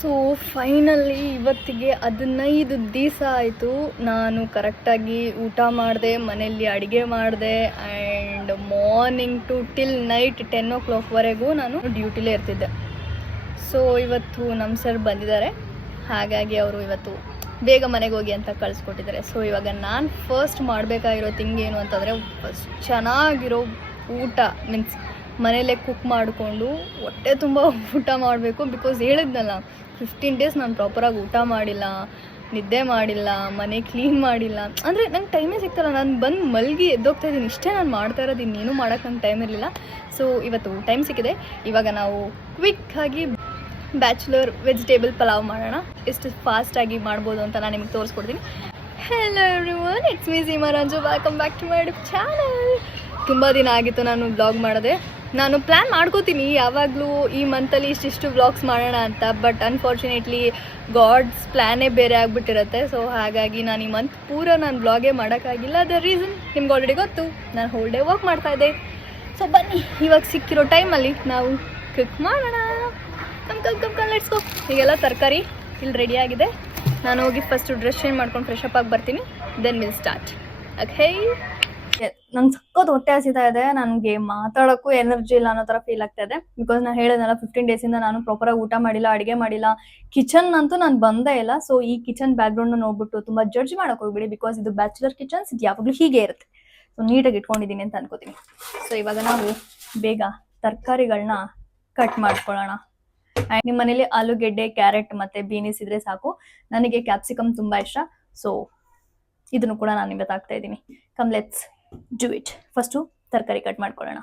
So finally ಇವತ್ತಿಗೆ 15 ದಿವಸ ಆಯಿತು ನಾನು ಕರೆಕ್ಟಾಗಿ ಊಟ ಮಾಡಿದೆ, ಮನೆಯಲ್ಲಿ ಅಡುಗೆ ಮಾಡಿದೆ and morning to till night 10 o'clockವರೆಗೂ ನಾನು ಡ್ಯೂಟಿಲೇ ಇರ್ತಿದ್ದೆ. ಸೊ ಇವತ್ತು ನಮ್ಮ ಸರ್ ಬಂದಿದ್ದಾರೆ, ಹಾಗಾಗಿ ಅವರು ಇವತ್ತು ಬೇಗ ಮನೆಗೆ ಹೋಗಿ ಅಂತ ಕಳಿಸ್ಕೊಟ್ಟಿದ್ದಾರೆ. ಸೊ ಇವಾಗ ನಾನು ಫಸ್ಟ್ ಮಾಡಬೇಕಾಗಿರೋ ಥಿಂಗ್ ಏನು ಅಂತಂದರೆ, ಫಸ್ಟ್ ಚೆನ್ನಾಗಿರೋ ಊಟ ಮೀನ್ಸ್ ಮನೆಯಲ್ಲೇ ಕುಕ್ ಮಾಡಿಕೊಂಡು ಹೊಟ್ಟೆ ತುಂಬ ಊಟ ಮಾಡಬೇಕು. ಬಿಕಾಸ್ ಹೇಳಿದ್ನಲ್ಲ 15 days ನಾನು ಪ್ರಾಪರಾಗಿ ಊಟ ಮಾಡಿಲ್ಲ, ನಿದ್ದೆ ಮಾಡಿಲ್ಲ, ಮನೆ ಕ್ಲೀನ್ ಮಾಡಿಲ್ಲ. ಅಂದರೆ ನಂಗೆ ಟೈಮೇ ಸಿಗ್ತಾಯಿಲ್ಲ, ನಾನು ಬಂದು ಮಲಗಿ ಎದ್ದೋಗ್ತಾ ಇದ್ದೀನಿ, ಇಷ್ಟೇ ನಾನು ಮಾಡ್ತಾ ಇರೋದು, ಇನ್ನೇನು ಮಾಡೋಕ್ಕೆ ನಂಗೆ ಟೈಮ್ ಇರಲಿಲ್ಲ. ಸೊ ಇವತ್ತು ಟೈಮ್ ಸಿಕ್ಕಿದೆ. ಇವಾಗ ನಾವು ಕ್ವಿಕ್ಕಾಗಿ ಬ್ಯಾಚುಲರ್ ವೆಜಿಟೇಬಲ್ ಪಲಾವ್ ಮಾಡೋಣ. ಎಷ್ಟು ಫಾಸ್ಟಾಗಿ ಮಾಡ್ಬೋದು ಅಂತ ನಾನು ನಿಮಗೆ ತೋರಿಸ್ಕೊಡ್ತೀನಿ. Hello everyone, it's me Seema Ranju, welcome back to my YouTube channel. ತುಂಬ ದಿನ ಆಗಿತ್ತು ನಾನು ವ್ಲಾಗ್ ಮಾಡೋದೆ. ನಾನು ಪ್ಲ್ಯಾನ್ ಮಾಡ್ಕೋತೀನಿ ಯಾವಾಗಲೂ ಈ ಮಂತಲ್ಲಿ ಇಷ್ಟಿಷ್ಟು ವ್ಲಾಗ್ಸ್ ಮಾಡೋಣ ಅಂತ, ಬಟ್ ಅನ್ಫಾರ್ಚುನೇಟ್ಲಿ ಗಾಡ್ಸ್ ಪ್ಲ್ಯಾನೇ ಬೇರೆ ಆಗಿಬಿಟ್ಟಿರುತ್ತೆ. ಸೊ ಹಾಗಾಗಿ ನಾನು ಈ ಮಂತ್ ಪೂರ ನಾನು ವ್ಲಾಗೇ ಮಾಡೋಕ್ಕಾಗಿಲ್ಲ. ದ ರೀಸನ್ ನಿಮ್ಗೆ ಆಲ್ರೆಡಿ ಗೊತ್ತು, ನಾನು ಹೋಲ್ ಡೇ ವರ್ಕ್ ಮಾಡ್ತಾಯಿದ್ದೆ. ಸೊ ಬನ್ನಿ ಇವಾಗ ಸಿಕ್ಕಿರೋ ಟೈಮಲ್ಲಿ ನಾವು ಕುಕ್ ಮಾಡೋಣ. Come let's go. ಈಗೆಲ್ಲ ತರಕಾರಿ ಇಲ್ಲಿ ರೆಡಿಯಾಗಿದೆ. ನಾನು ಹೋಗಿ ಫಸ್ಟು ಡ್ರೆಸ್ ಚೇಂಜ್ ಮಾಡ್ಕೊಂಡು ಫ್ರೆಶ್ ಅಪ್ ಆಗಿ ಬರ್ತೀನಿ, ದೆನ್ ವಿಲ್ ಸ್ಟಾರ್ಟ್. ಓಕೆ, ನಂಗೆ ಸಕ್ಕತ್ ಹೊಟ್ಟೆ ಹಸಿತಾ ಇದೆ, ನನಗೆ ಮಾತಾಡೋಕ್ಕೂ ಎನರ್ಜಿ ಇಲ್ಲ ಅನ್ನೋ ಥರ ಫೀಲ್ ಆಗ್ತಾ ಇದೆ. ಬಿಕಾಸ್ ನಾನು ಹೇಳಿದ್ನಲ್ಲ 15 days ನಾನು ಪ್ರಾಪರಾಗಿ ಊಟ ಮಾಡಿಲ್ಲ, ಅಡುಗೆ ಮಾಡಿಲ್ಲ, ಕಿಚನ್ ಅಂತೂ ನಾನು ಬಂದೇ ಇಲ್ಲ. ಸೊ ಈ ಕಿಚನ್ ಬ್ಯಾಕ್ಗ್ರೌಂಡ್ನ ನೋಡ್ಬಿಟ್ಟು ತುಂಬ ಜಡ್ಜ್ ಮಾಡೋಕೆ ಹೋಗ್ಬಿಡಿ, ಬಿಕಾಸ್ ಇದು ಬ್ಯಾಚುಲರ್ ಕಿಚನ್ಸ್, ಇದು ಯಾವಾಗಲೂ ಹೀಗೆ ಇರುತ್ತೆ. ಸೊ ನೀಟಾಗಿ ಇಟ್ಕೊಂಡಿದ್ದೀನಿ ಅಂತ ಅನ್ಕೋತೀನಿ. ಸೊ ಇವಾಗ ನಾವು ಬೇಗ ತರಕಾರಿಗಳನ್ನ ಕಟ್ ಮಾಡ್ಕೊಳ್ಳೋಣ. ಆ್ಯಂಡ್ ನಿಮ್ಮ ಮನೇಲಿ ಆಲೂಗೆಡ್ಡೆ, ಕ್ಯಾರೆಟ್ ಮತ್ತು ಬೀನೀಸ್ ಇದ್ರೆ ಸಾಕು. ನನಗೆ ಕ್ಯಾಪ್ಸಿಕಮ್ ತುಂಬ ಇಷ್ಟ. ಸೊ ಇದನ್ನು ಕೂಡ ನಾನು ಇವತ್ತು ಹಾಕ್ತಾ ಇದ್ದೀನಿ. Come let's do it. First ತರಕಾರಿ ಕಟ್ ಮಾಡ್ಕೊಳ್ಳೋಣ.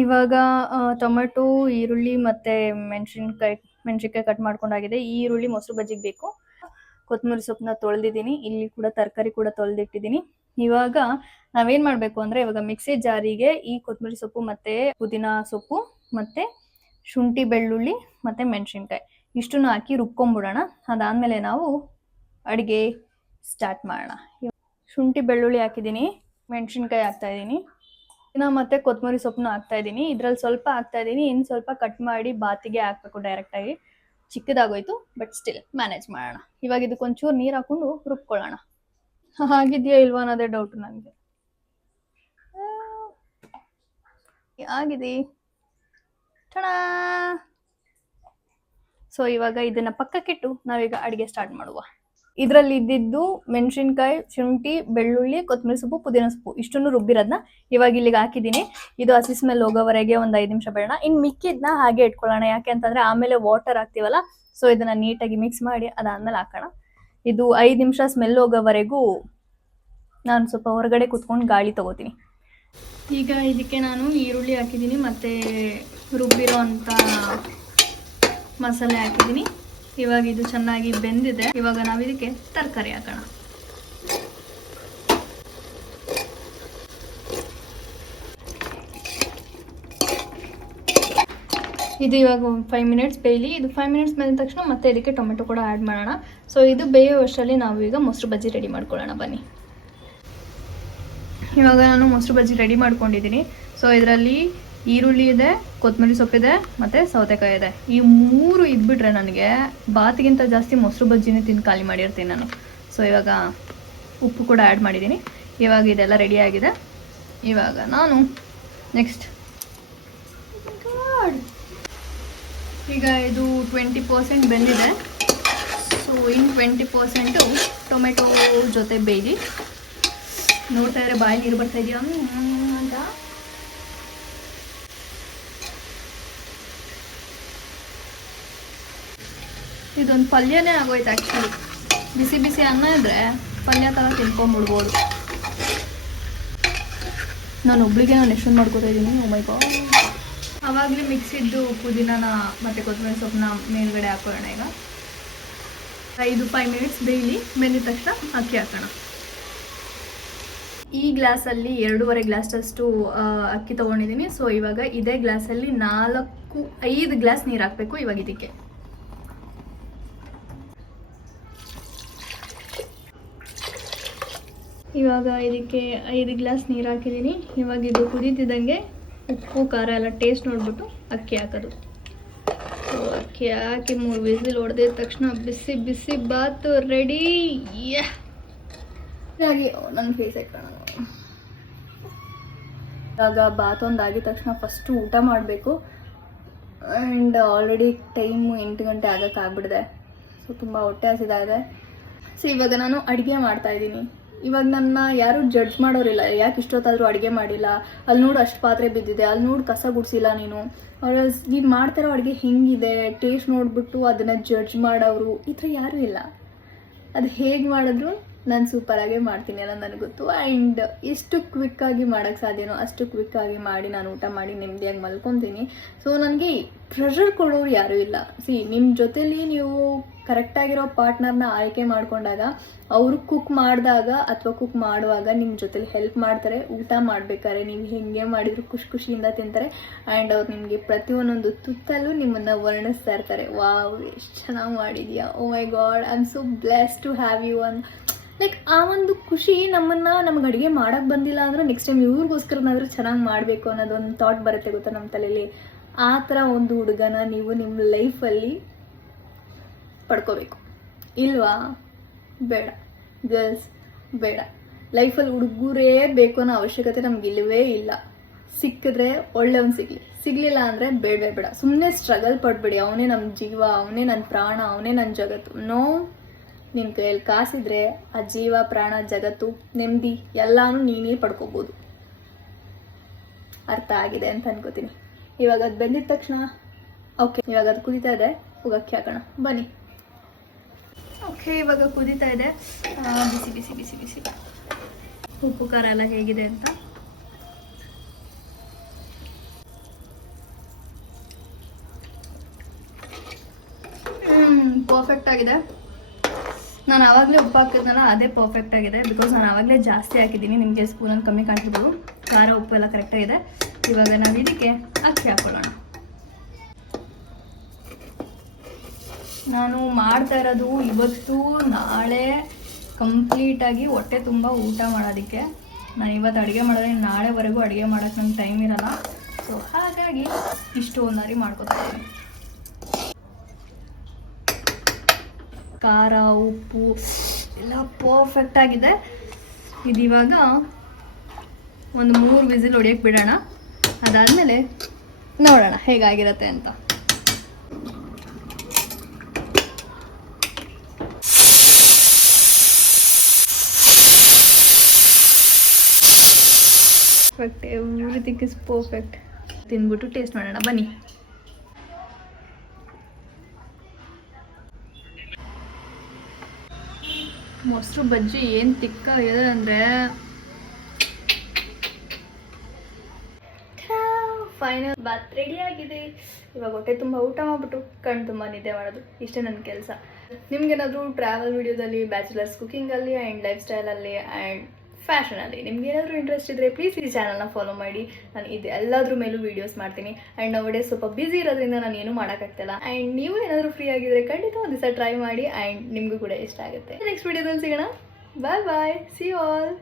ಇವಾಗ ಟೊಮೆಟೊ, ಈರುಳ್ಳಿ ಮತ್ತು ಮೆಣಸಿನ್ಕಾಯಿ ಕಟ್ ಮಾಡ್ಕೊಂಡಾಗಿದೆ. ಈ ಈರುಳ್ಳಿ ಮೊಸರು ಬಜ್ಜಿಗೆ ಬೇಕು. ಕೊತ್ತಂಬರಿ ಸೊಪ್ಪನ್ನ ತೊಳೆದಿದ್ದೀನಿ, ಇಲ್ಲಿ ಕೂಡ ತರಕಾರಿ ಕೂಡ ತೊಳೆದಿಟ್ಟಿದ್ದೀನಿ. ಇವಾಗ ನಾವೇನು ಮಾಡಬೇಕು ಅಂದರೆ, ಇವಾಗ ಮಿಕ್ಸಿ ಜಾರಿಗೆ ಈ ಕೊತ್ತಂಬರಿ ಸೊಪ್ಪು ಮತ್ತು ಪುದೀನ ಸೊಪ್ಪು ಮತ್ತು ಶುಂಠಿ, ಬೆಳ್ಳುಳ್ಳಿ ಮತ್ತು ಮೆಣಸಿನ್ಕಾಯಿ ಇಷ್ಟನ್ನು ಹಾಕಿ ರುಬ್ಕೊಂಬಿಡೋಣ. ಅದಾದಮೇಲೆ ನಾವು ಅಡುಗೆ ಸ್ಟಾರ್ಟ್ ಮಾಡೋಣ. ಶುಂಠಿ, ಬೆಳ್ಳುಳ್ಳಿ ಹಾಕಿದ್ದೀನಿ, ಮೆಣಸಿನ್ಕಾಯಿ ಹಾಕ್ತಾಯಿದ್ದೀನಿ, ಮತ್ತೆ ಕೊತ್ತಂಬರಿ ಸೊಪ್ಪನ್ನ ಹಾಕ್ತಾ ಇದ್ದೀನಿ. ಇದ್ರಲ್ಲಿ ಸ್ವಲ್ಪ ಹಾಕ್ತಾ ಇದ್ದೀನಿ, ಇನ್ನು ಸ್ವಲ್ಪ ಕಟ್ ಮಾಡಿ ಬಾತಿಗೆ ಹಾಕಬೇಕು ಡೈರೆಕ್ಟಾಗಿ. ಚಿಕ್ಕದಾಗೋಯ್ತು, ಬಟ್ ಸ್ಟಿಲ್ ಮ್ಯಾನೇಜ್ ಮಾಡೋಣ. ಇವಾಗ ಇದಕ್ಕೊಂಚೂರು ನೀರು ಹಾಕೊಂಡು ರುಬ್ಕೊಳ್ಳೋಣ. ಆಗಿದೆಯಾ ಇಲ್ವಾ ಅನ್ನೋದೇ ಡೌಟು ನನಗೆ. ಆಗಿದೆ ಟಡಾ. ಸೊ ಇವಾಗ ಇದನ್ನ ಪಕ್ಕಕ್ಕಿಟ್ಟು ನಾವೀಗ ಅಡುಗೆ ಸ್ಟಾರ್ಟ್ ಮಾಡುವ. ಇದರಲ್ಲಿ ಇದ್ದಿದ್ದು ಮೆಣಸಿನ್ಕಾಯಿ, ಶುಂಠಿ, ಬೆಳ್ಳುಳ್ಳಿ, ಕೊತ್ತಂಬರಿ ಸೊಪ್ಪು, ಪುದೀನ ಸೊಪ್ಪು ಇಷ್ಟನ್ನು ರುಬ್ಬಿರೋದನ್ನ ಇವಾಗ ಇಲ್ಲಿಗೆ ಹಾಕಿದ್ದೀನಿ. ಇದು ಹಸಿ ಸ್ಮೆಲ್ ಹೋಗೋವರೆಗೆ ಒಂದು 5 ನಿಮಿಷ ಬೇಡ. ಇನ್ನು ಮಿಕ್ಕಿದ್ನ ಹಾಗೆ ಇಟ್ಕೊಳ್ಳೋಣ, ಯಾಕೆ ಅಂತಂದರೆ ಆಮೇಲೆ ವಾಟರ್ ಹಾಕ್ತೀವಲ್ಲ. ಸೊ ಇದನ್ನು ನೀಟಾಗಿ ಮಿಕ್ಸ್ ಮಾಡಿ ಅದಾದಮೇಲೆ ಹಾಕೋಣ. ಇದು 5 ನಿಮಿಷ ಸ್ಮೆಲ್ ಹೋಗೋವರೆಗೂ ನಾನು ಸ್ವಲ್ಪ ಹೊರಗಡೆ ಕೂತ್ಕೊಂಡು ಗಾಳಿ ತೊಗೋತೀನಿ. ಈಗ ಇದಕ್ಕೆ ನಾನು ಈರುಳ್ಳಿ ಹಾಕಿದ್ದೀನಿ ಮತ್ತು ರುಬ್ಬಿರೋ ಅಂಥ ಮಸಾಲೆ ಹಾಕಿದ್ದೀನಿ. ಇವಾಗ ಇದು ಚೆನ್ನಾಗಿ ಬೆಂದಿದೆ. ಇವಾಗ ನಾವು ಇದಕ್ಕೆ ತರಕಾರಿ ಹಾಕೋಣ. ಇದು ಇವಾಗ 5 minutes ಬೇಯಲಿ. ಇದು 5 minutes ಬೇಯಿದ ತಕ್ಷಣ ಮತ್ತೆ ಇದಕ್ಕೆ ಟೊಮೆಟೊ ಕೂಡ ಆ್ಯಡ್ ಮಾಡೋಣ. ಸೊ ಇದು ಬೇಯೋ ವರ್ಷದಲ್ಲಿ ನಾವು ಈಗ ಮೊಸರು ಬಜ್ಜಿ ರೆಡಿ ಮಾಡ್ಕೊಳ್ಳೋಣ ಬನ್ನಿ. ಇವಾಗ ನಾನು ಮೊಸರು ಬಜ್ಜಿ ರೆಡಿ ಮಾಡ್ಕೊಂಡಿದ್ದೀನಿ. ಸೊ ಇದರಲ್ಲಿ ಈರುಳ್ಳಿ ಇದೆ, ಕೊತ್ತಂಬರಿ ಸೊಪ್ಪಿದೆ ಮತ್ತು ಸೌತೆಕಾಯಿ ಇದೆ. ಈ 3 ಇದ್ಬಿಟ್ರೆ ನನಗೆ ಬಾತಿಗಿಂತ ಜಾಸ್ತಿ ಮೊಸರು ಬಜ್ಜಿನೇ ತಿಂದು ಖಾಲಿ ಮಾಡಿರ್ತೀನಿ ನಾನು. ಸೊ ಇವಾಗ ಉಪ್ಪು ಕೂಡ ಆ್ಯಡ್ ಮಾಡಿದ್ದೀನಿ. ಇವಾಗ ಇದೆಲ್ಲ ರೆಡಿಯಾಗಿದೆ. ಇವಾಗ ನಾನು ನೆಕ್ಸ್ಟ್ ಈಗ ಇದು 20% ಬೆಂದಿದೆ. ಸೊ ಇನ್ನು 20% ಟೊಮೆಟೊ ಜೊತೆ ಬೇಯಿಸಿ. ನೋಡ್ತಾ ಇದ್ರೆ ಬಾಯಿ ನೀರು ಬರ್ತಾ ಇದೆಯಾ ಅಂತ. ಇದೊಂದು ಪಲ್ಯನೇ ಆಗೋಯ್ತು ಆ್ಯಕ್ಚುಲಿ. ಬಿಸಿ ಬಿಸಿ ಅನ್ನ ಇದ್ದರೆ ಪಲ್ಯ ಥರ ತಿನ್ಕೊಂಬಿಡ್ಬೋದು. ನಾನು ಒಬ್ಳಿಗೆ ನಾನು ಎಷ್ಟೊಂದು ಮಾಡ್ಕೋತಾ ಇದ್ದೀನಿ. ಓ ಮೈ ಗಾಡ್. ಆವಾಗಲೇ ಮಿಕ್ಸಿದ್ದು ಪುದೀನಾನ ಮತ್ತು ಕೊತ್ತಂಬರಿ ಸೊಪ್ಪನ್ನ ಮೇಲ್ಗಡೆ ಹಾಕೋಣ. ಈಗ 5 ಮಿನಿಟ್ಸ್ ಬೇಯಲಿ. ಬೆಂದಿದ ತಕ್ಷಣ ಅಕ್ಕಿ ಹಾಕೋಣ. ಈ ಗ್ಲಾಸಲ್ಲಿ 2.5 ಗ್ಲಾಸಷ್ಟು ಅಕ್ಕಿ ತೊಗೊಂಡಿದ್ದೀನಿ. ಸೊ ಇವಾಗ ಇದೇ ಗ್ಲಾಸಲ್ಲಿ 5 ಗ್ಲಾಸ್ ನೀರು ಹಾಕಬೇಕು ಇವಾಗ ಇದಕ್ಕೆ. ಇವಾಗ ಇದಕ್ಕೆ 5 ಗ್ಲಾಸ್ ನೀರು ಹಾಕಿದ್ದೀನಿ. ಇವಾಗ ಇದು ಕುದೀತಿದ್ದಂಗೆ ಉಪ್ಪು ಖಾರ ಎಲ್ಲ ಟೇಸ್ಟ್ ನೋಡಿಬಿಟ್ಟು ಅಕ್ಕಿ ಹಾಕೋದು. ಸೊ ಅಕ್ಕಿ ಹಾಕಿ 3 ವಿಸಿಲ್ ಹೊಡೆದಿದ ತಕ್ಷಣ ಬಿಸಿ ಬಿಸಿ ಬಾತು ರೆಡಿ. ಹಾಗೆ ನನ್ನ ಫೇಸ್ ಹಾಕೋಣ. ಇವಾಗ ಬಾತ್ ಒಂದಾಗಿದ ತಕ್ಷಣ ಫಸ್ಟು ಊಟ ಮಾಡಬೇಕು. ಆ್ಯಂಡ್ ಆಲ್ರೆಡಿ ಟೈಮು 8 ಗಂಟೆ ಆಗೋಕ್ಕಾಗ್ಬಿಡಿದೆ. ಸೊ ತುಂಬ ಹೊಟ್ಟೆ ಹಸಿದಾಗಿದೆ. ಸೊ ಇವಾಗ ನಾನು ಅಡುಗೆ ಮಾಡ್ತಾಯಿದ್ದೀನಿ. ಇವಾಗ ನನ್ನ ಯಾರೂ ಜಡ್ಜ್ ಮಾಡೋರಿಲ್ಲ, ಯಾಕೆ ಇಷ್ಟೊತ್ತಾದರೂ ಅಡುಗೆ ಮಾಡಿಲ್ಲ, ಅಲ್ಲಿ ನೋಡು ಅಷ್ಟು ಪಾತ್ರೆ ಬಿದ್ದಿದೆ, ಅಲ್ಲಿ ನೋಡು ಕಸ ಗುಡಿಸಿಲ್ಲ ನೀನು, ನೀನು ಮಾಡ್ತಿರೋ ಅಡುಗೆ ಹೆಂಗಿದೆ ಟೇಸ್ಟ್ ನೋಡಿಬಿಟ್ಟು ಅದನ್ನು ಜಡ್ಜ್ ಮಾಡೋರು ಈ ಥರ ಯಾರೂ ಇಲ್ಲ. ಅದು ಹೇಗೆ ಮಾಡಿದ್ರು ನಾನು ಸೂಪರಾಗೇ ಮಾಡ್ತೀನಿ ಅನ್ನೋದು ನನಗೆ ಗೊತ್ತು. ಆ್ಯಂಡ್ ಎಷ್ಟು ಕ್ವಿಕ್ಕಾಗಿ ಮಾಡೋಕ್ಕೆ ಸಾಧ್ಯನೋ ಅಷ್ಟು ಕ್ವಿಕ್ಕಾಗಿ ಮಾಡಿ ನಾನು ಊಟ ಮಾಡಿ ನೆಮ್ಮದಿಯಾಗಿ ಮಲ್ಕೊತೀನಿ. ಸೊ ನನಗೆ ಪ್ರೆಷರ್ ಕೊಡೋರು ಯಾರೂ ಇಲ್ಲ. ನಿಮ್ಮ ಜೊತೇಲಿ ನೀವು ಕರೆಕ್ಟಾಗಿರೋ ಪಾರ್ಟ್ನರ್ನ ಆಯ್ಕೆ ಮಾಡ್ಕೊಂಡಾಗ ಅವರು ಕುಕ್ ಮಾಡಿದಾಗ ಅಥವಾ ಕುಕ್ ಮಾಡುವಾಗ ನಿಮ್ಮ ಜೊತೆಲಿ ಹೆಲ್ಪ್ ಮಾಡ್ತಾರೆ. ಊಟ ಮಾಡಬೇಕಾದ್ರೆ ನೀವು ಹೆಂಗೆ ಮಾಡಿದ್ರು ಖುಷಿಯಿಂದ ತಿಂತಾರೆ. ಆ್ಯಂಡ್ ಅವ್ರು ನಿಮಗೆ ಪ್ರತಿಯೊಂದೊಂದು ತುತ್ತಲ್ಲೂ ನಿಮ್ಮನ್ನು ವರ್ಣಿಸ್ತಾ ಇರ್ತಾರೆ. ವಾವ್ ಎಷ್ಟು ಚೆನ್ನಾಗಿ ಮಾಡಿದ್ಯಾ, oh my god I am so bless to have you and like ಆ ಒಂದು ಖುಷಿ ನಮಗೆ ಅಡುಗೆ ಮಾಡೋಕ್ಕೆ ಬಂದಿಲ್ಲ ಅಂದರೆ ನೆಕ್ಸ್ಟ್ ಟೈಮ್ ಇವ್ರಿಗೋಸ್ಕರನಾದರೂ ಚೆನ್ನಾಗಿ ಮಾಡಬೇಕು ಅನ್ನೋದೊಂದು ಥಾಟ್ ಬರುತ್ತೆ ಗೊತ್ತಾ ನಮ್ಮ ತಲೆಯಲ್ಲಿ. ಆ ಥರ ಒಂದು ಹುಡುಗನ ನೀವು ನಿಮ್ಮ ಲೈಫಲ್ಲಿ ಪಡ್ಕೋಬೇಕು ಇಲ್ವಾ? ಬೇಡ ಗರ್ಲ್ಸ್, ಬೇಡ. ಲೈಫಲ್ಲಿ ಹುಡುಗರೇ ಬೇಕು ಅನ್ನೋ ಅವಶ್ಯಕತೆ ನಮ್ಗೆ ಇಲ್ಲವೇ ಇಲ್ಲ. ಸಿಕ್ಕಿದ್ರೆ ಒಳ್ಳೆಯವನು ಸಿಗಲಿಲ್ಲ ಅಂದರೆ ಬೇಡ. ಸುಮ್ಮನೆ ಸ್ಟ್ರಗಲ್ ಪಡ್ಬೇಡಿ. ಅವನೇ ನಮ್ಮ ಜೀವ, ಅವನೇ ನನ್ನ ಪ್ರಾಣ, ಅವನೇ ನನ್ನ ಜಗತ್ತು. ನೋ, ನಿನ್ನ ಕೈಯಲ್ಲಿ ಕಾಸಿದ್ರೆ ಆ ಜೀವ ಪ್ರಾಣ ಜಗತ್ತು ನೆಮ್ಮದಿ ಎಲ್ಲಾನು ನೀನೇ ಪಡ್ಕೋಬೋದು. ಅರ್ಥ ಆಗಿದೆ ಅಂತ ಅನ್ಕೋತೀನಿ. ಇವಾಗ ಅದು ಬೆಂದಿದ ತಕ್ಷಣ ಓಕೆ, ಇವಾಗ ಅದು ಕುದೀತಾ ಇದೆ, ಅಕ್ಕಿ ಹಾಕೋಣ ಬನ್ನಿ. ಓಕೆ, ಇವಾಗ ಕುದೀತಾ ಇದೆ. ಬಿಸಿ ಬಿಸಿ ಬಿಸಿ ಬಿಸಿ ಉಪ್ಪು ಖಾರ ಎಲ್ಲ ಹೇಗಿದೆ ಅಂತ. ಪರ್ಫೆಕ್ಟ್ ಆಗಿದೆ. ನಾನು ಆವಾಗಲೇ ಉಪ್ಪು ಹಾಕಿದ್ನಲ್ಲ ಅದೇ ಪರ್ಫೆಕ್ಟ್ ಆಗಿದೆ. ಬಿಕಾಸ್ ನಾನು ಆವಾಗಲೇ ಜಾಸ್ತಿ ಹಾಕಿದ್ದೀನಿ. ನಿಮಗೆ ಸ್ಪೂನಲ್ಲಿ ಕಮ್ಮಿ ಕಾಣಿಸ್ಬೋದು. ಖಾರ ಉಪ್ಪು ಎಲ್ಲ ಕರೆಕ್ಟಾಗಿದೆ. ಇವಾಗ ನಾವು ಇದಕ್ಕೆ ಅಕ್ಕಿ ಹಾಕೊಳ್ಳೋಣ. ನಾನು ಮಾಡ್ತಾ ಇರೋದು ಇವತ್ತು ನಾಳೆ ಕಂಪ್ಲೀಟಾಗಿ ಹೊಟ್ಟೆ ತುಂಬ ಊಟ ಮಾಡೋದಕ್ಕೆ. ನಾನು ಇವತ್ತು ಅಡುಗೆ ಮಾಡಿದ್ರೆ ನಾಳೆವರೆಗೂ ಅಡುಗೆ ಮಾಡೋಕ್ಕೆ ನಂಗೆ ಟೈಮ್ ಇರೋಲ್ಲ. ಸೊ ಹಾಗಾಗಿ ಇಷ್ಟು ಒಂದಾರಿ ಮಾಡ್ಕೊತಾ ಇದ್ದೀನಿ. ಖಾರ ಉಪ್ಪು ಎಲ್ಲ ಪರ್ಫೆಕ್ಟ್ ಆಗಿದೆ. ಇದು ಇವಾಗ ಒಂದು 3 ವಿಸಿಲ್ ಹೊಡಿಯೋಕ್ಕೆ ಬಿಡೋಣ. ಅದಾದಮೇಲೆ ನೋಡೋಣ ಹೇಗಾಗಿರುತ್ತೆ ಅಂತ. Perfect, everything is perfect. ತಿಂದ್ಬಿಟ್ಟು ಟೇಸ್ಟ್ ಮಾಡೋಣ ಬನ್ನಿ. ಮೊಸರು ಬಜ್ಜಿ ಏನು ತಿಕ್ಕಾಗಿದೆ ಅಂದರೆ ಫೈನಲ್ ಬಾತ್ ರೆಡಿ ಆಗಿದೆ. ಇವಾಗ ಹೊಟ್ಟೆ ತುಂಬ ಊಟ ಮಾಡಿಬಿಟ್ಟು ಕಣ್ಣು ತುಂಬ ನಿದ್ದೆ ಮಾಡೋದು, ಇಷ್ಟೇ ನನ್ನ ಕೆಲಸ. ನಿಮ್ಗೇನಾದರೂ ಟ್ರಾವೆಲ್ ವಿಡಿಯೋದಲ್ಲಿ, ಬ್ಯಾಚುಲರ್ಸ್ ಕುಕಿಂಗಲ್ಲಿ ಆ್ಯಂಡ್ ಲೈಫ್ ಸ್ಟೈಲಲ್ಲಿ ಆ್ಯಂಡ್ ಫ್ಯಾಷನಲ್ಲಿ ನಿಮ್ಗೇನಾದರೂ ಇಂಟ್ರೆಸ್ಟ್ ಇದ್ದರೆ ಪ್ಲೀಸ್ ಈ ಚಾನಲ್ನ ಫಾಲೋ ಮಾಡಿ. ನಾನು ಇದು ಎಲ್ಲದ್ರ ಮೇಲೂ ವೀಡಿಯೋಸ್ ಮಾಡ್ತೀನಿ. ಆ್ಯಂಡ್ ನೌಡೇ ಸ್ವಲ್ಪ ಬ್ಯುಸಿ ಇರೋದ್ರಿಂದ ನಾನು ಏನೂ ಮಾಡೋಕ್ಕಾಗ್ತಿಲ್ಲ. ಆ್ಯಂಡ್ ನೀವು ಏನಾದರೂ ಫ್ರೀ ಆಗಿದ್ರೆ ಖಂಡಿತ ಒಂದು ದಿವಸ ಟ್ರೈ ಮಾಡಿ. ಆ್ಯಂಡ್ ನಿಮಗೂ ಕೂಡ ಇಷ್ಟ ಆಗುತ್ತೆ. ನೆಕ್ಸ್ಟ್ ವೀಡಿಯೋದಲ್ಲಿ ಸಿಗೋಣ. ಬಾಯ್ ಬಾಯ್, ಸಿ ಯು ಆಲ್.